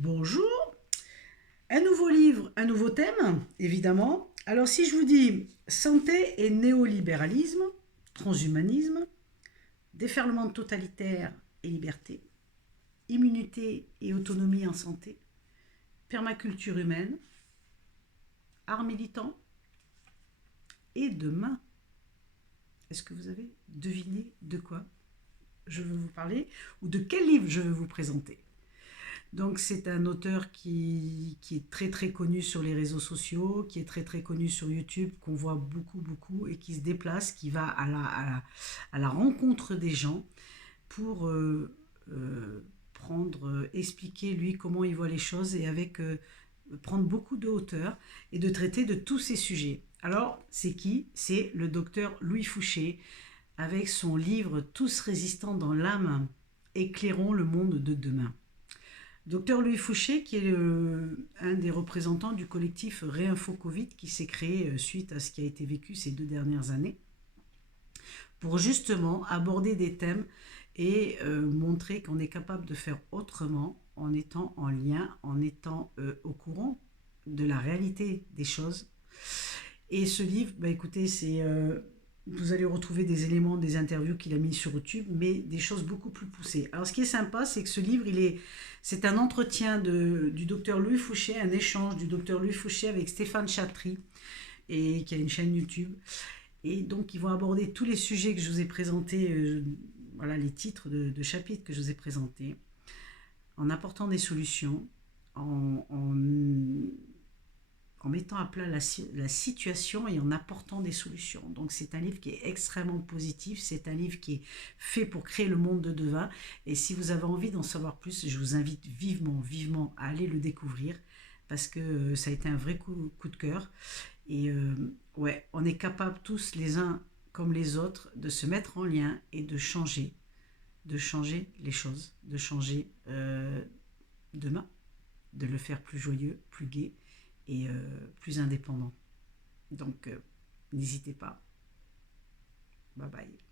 Bonjour, un nouveau livre, un nouveau thème, évidemment. Alors si je vous dis santé et néolibéralisme, transhumanisme, déferlement totalitaire et liberté, immunité et autonomie en santé, permaculture humaine, art militant et demain, est-ce que vous avez deviné de quoi je veux vous parler ou de quel livre je veux vous présenter? Donc c'est un auteur qui est très très connu sur les réseaux sociaux, qui est très très connu sur YouTube, qu'on voit beaucoup et qui se déplace, qui va à la rencontre des gens pour expliquer lui comment il voit les choses et avec prendre beaucoup de hauteur et de traiter de tous ces sujets. Alors c'est qui? C'est le docteur Louis Fouché avec son livre Tous résistants dans l'âme, éclairons le monde de demain. Docteur Louis Fouché, qui est un des représentants du collectif Réinfo Covid, qui s'est créé suite à ce qui a été vécu ces 2 dernières années, pour justement aborder des thèmes et montrer qu'on est capable de faire autrement en étant en lien, en étant au courant de la réalité des choses. Et ce livre, bah écoutez, vous allez retrouver des éléments des interviews qu'il a mis sur YouTube, mais des choses beaucoup plus poussées. Alors ce qui est sympa, c'est que ce livre, c'est un entretien du docteur Louis Fouché, un échange du docteur Louis Fouché avec Stéphane Chatry, et qui a une chaîne YouTube. Et donc ils vont aborder tous les sujets que je vous ai présentés, voilà les titres de chapitres que je vous ai présentés, en apportant des solutions, en mettant à plat la situation et en apportant des solutions. Donc c'est un livre qui est extrêmement positif, c'est un livre qui est fait pour créer le monde de demain. Et si vous avez envie d'en savoir plus, je vous invite vivement à aller le découvrir parce que ça a été un vrai coup de cœur. Et ouais, on est capable tous les uns comme les autres de se mettre en lien et de changer les choses, de changer demain, de le faire plus joyeux, plus gai et plus indépendant. Donc, n'hésitez pas. Bye bye.